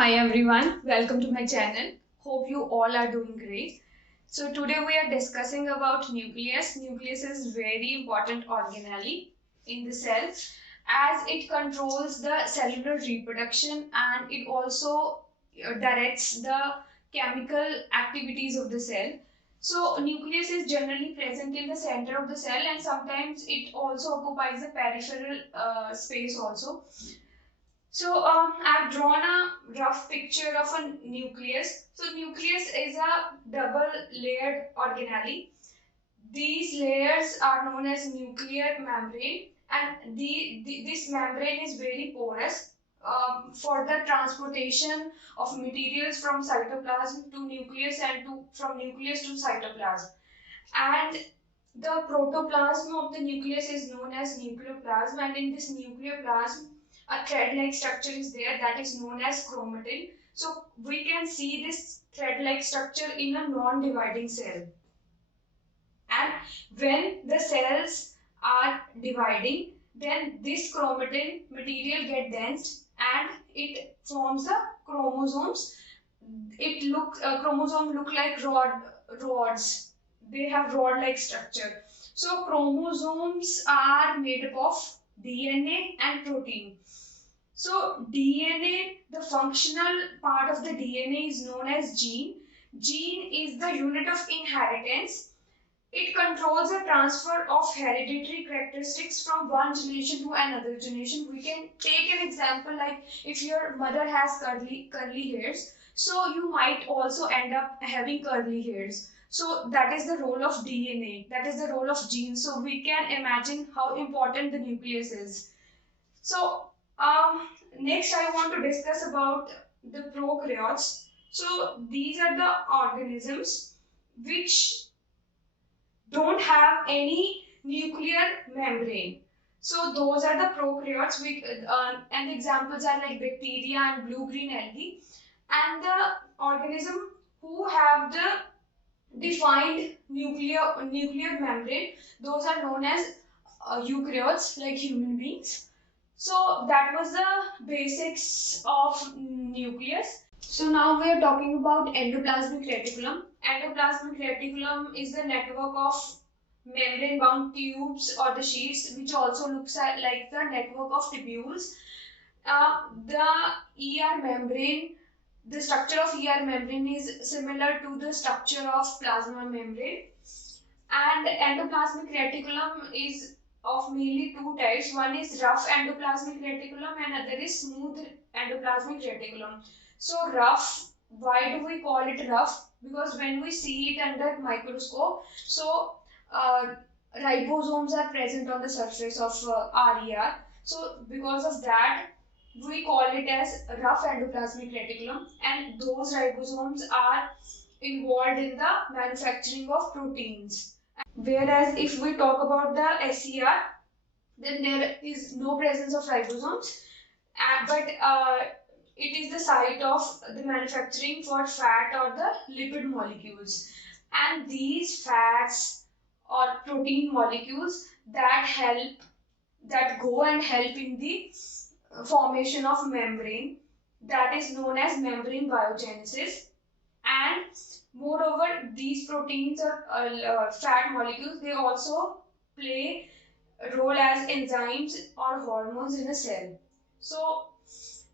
Hi everyone, welcome to my channel. Hope you all are doing great. So today we are discussing about nucleus. Nucleus is very important organelle in the cell as it controls the cellular reproduction and it also directs the chemical activities of the cell. So nucleus is generally present in the center of the cell and sometimes it also occupies the peripheral space also. So I've drawn a rough picture of a nucleus. So nucleus is a double layered organelle. These layers are known as nuclear membrane and this membrane is very porous for the transportation of materials from cytoplasm to nucleus and from nucleus to cytoplasm. And the protoplasm of the nucleus is known as nucleoplasm, and in this nucleoplasm a thread-like structure is there that is known as chromatin. So we can see this thread-like structure in a non-dividing cell. And when the cells are dividing, then this chromatin material get dense and it forms the chromosomes. Chromosome look like rods. They have rod-like structure. So chromosomes are made up of DNA and protein. So DNA, the functional part of the DNA is known as gene. Gene is the unit of inheritance. It controls the transfer of hereditary characteristics from one generation to another generation. We can take an example like if your mother has curly hairs, so you might also end up having curly hairs. So that is the role of DNA. That is the role of genes. So we can imagine how important the nucleus is. So next I want to discuss about the prokaryotes. So these are the organisms which don't have any nuclear membrane. So those are the prokaryotes, and the examples are like bacteria and blue-green algae. And the organism who have the defined nuclear membrane, those are known as eukaryotes, like human beings. So that was the basics of nucleus. So now we are talking about endoplasmic reticulum. Endoplasmic reticulum is the network of membrane-bound tubes or the sheets, which also looks like the network of tubules. The ER membrane, the structure of ER membrane is similar to the structure of plasma membrane. And endoplasmic reticulum is of mainly two types. One is rough endoplasmic reticulum and other is smooth endoplasmic reticulum. So rough, why do we call it rough? Because when we see it under microscope, so ribosomes are present on the surface of RER. So because of that, we call it as rough endoplasmic reticulum, and those ribosomes are involved in the manufacturing of proteins. Whereas if we talk about the SER, then there is no presence of ribosomes, but it is the site of the manufacturing for fat or the lipid molecules. And these fats or protein molecules that go and help in the formation of membrane, that is known as membrane biogenesis. And moreover, these proteins or fat molecules, they also play a role as enzymes or hormones in a cell. So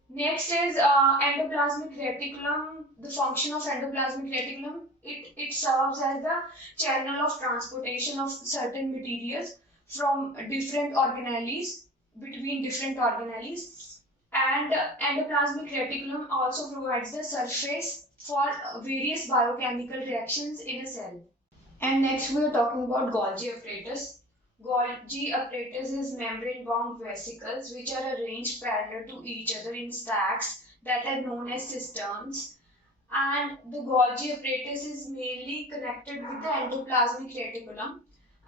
next is endoplasmic reticulum. The function of endoplasmic reticulum, it serves as the channel of transportation of certain materials from different organelles, between different organelles. And endoplasmic reticulum also provides the surface for various biochemical reactions in a cell. And next we are talking about Golgi apparatus. Golgi apparatus is membrane-bound vesicles which are arranged parallel to each other in stacks that are known as cisterns. And the Golgi apparatus is mainly connected with the endoplasmic reticulum,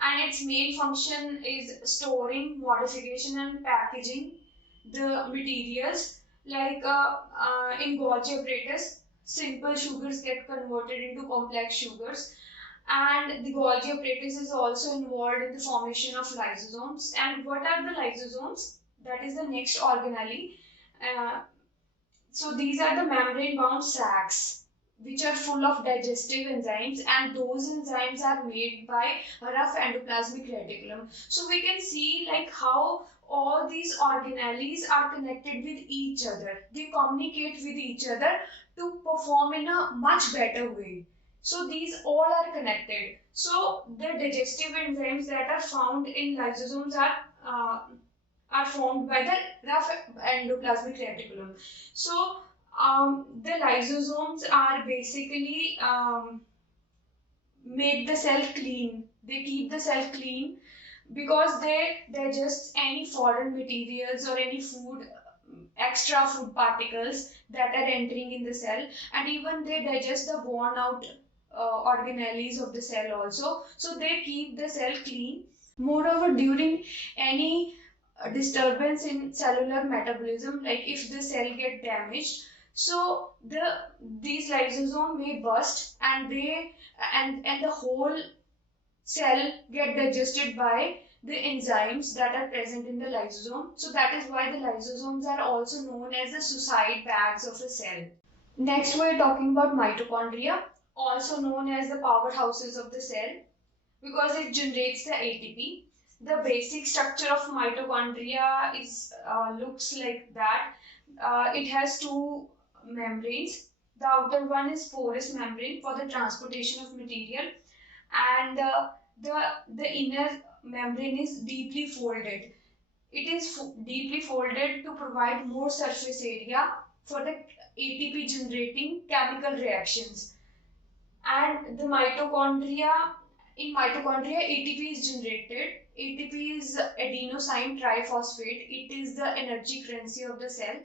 and its main function is storing, modification and packaging the materials. Like in Golgi apparatus, simple sugars get converted into complex sugars, and the Golgi apparatus is also involved in the formation of lysosomes. And what are the lysosomes? That is the next organelle. Uh, So these are the membrane-bound sacs, which are full of digestive enzymes, and those enzymes are made by rough endoplasmic reticulum. So we can see like how all these organelles are connected with each other. They communicate with each other to perform in a much better way. So these all are connected. So the digestive enzymes that are found in lysosomes are formed by the rough endoplasmic reticulum. So the lysosomes are basically make the cell clean. They keep the cell clean because they digest any foreign materials or any food, extra food particles that are entering in the cell, and even they digest the worn out organelles of the cell also. So they keep the cell clean. Moreover, during any disturbance in cellular metabolism, like if the cell get damaged, so these lysosome may burst, and the whole cell get digested by the enzymes that are present in the lysosome. So that is why the lysosomes are also known as the suicide bags of a cell. Next, we are talking about mitochondria, also known as the powerhouses of the cell, because it generates the ATP. The basic structure of mitochondria is looks like that. It has two membranes. The outer one is porous membrane for the transportation of material, and the inner membrane is deeply folded. It is deeply folded to provide more surface area for the ATP generating chemical reactions. And the mitochondria, in mitochondria, ATP is generated. ATP is adenosine triphosphate. It is the energy currency of the cell.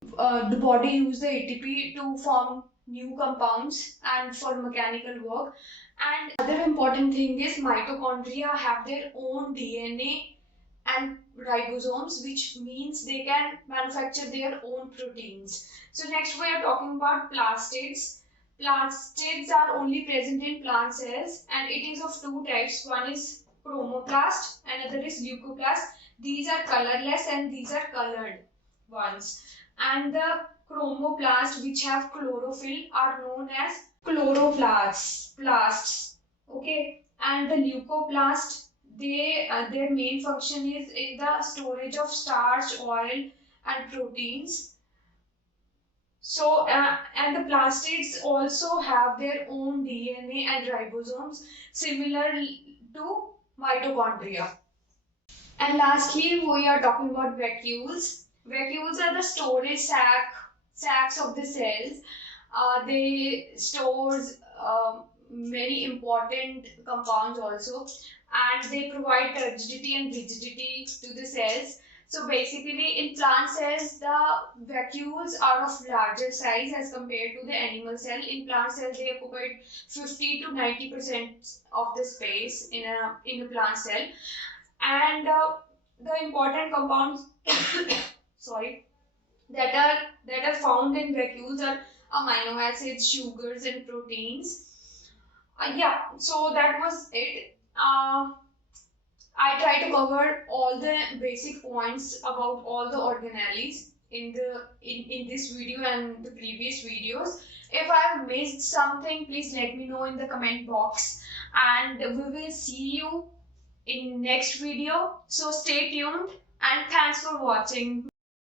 The body uses the ATP to form new compounds and for mechanical work. And other important thing is mitochondria have their own DNA and ribosomes, which means they can manufacture their own proteins. So next we are talking about plastids. Plastids are only present in plant cells, and it is of two types. One is chromoplast, another is leucoplast. These are colorless and these are colored ones. And the chromoplast, which have chlorophyll, are known as chloroplasts. Okay, and the leucoplast, their main function is in the storage of starch, oil, and proteins. So, and the plastids also have their own DNA and ribosomes, similar to mitochondria. And lastly, we are talking about vacuoles. Vacuoles are the storage sacs of the cells. They stores many important compounds also, and they provide turgidity and rigidity to the cells. So basically, in plant cells, the vacuoles are of larger size as compared to the animal cell. In plant cells, they occupy 50 to 90% of the space in a plant cell, and the important compounds sorry that are found in vacuoles are amino acids, sugars, and proteins. Yeah, so that was it. I try to cover all the basic points about all the organelles in this video and the previous videos. If I have missed something, please let me know in the comment box, and we will see you in next video. So stay tuned, and thanks for watching.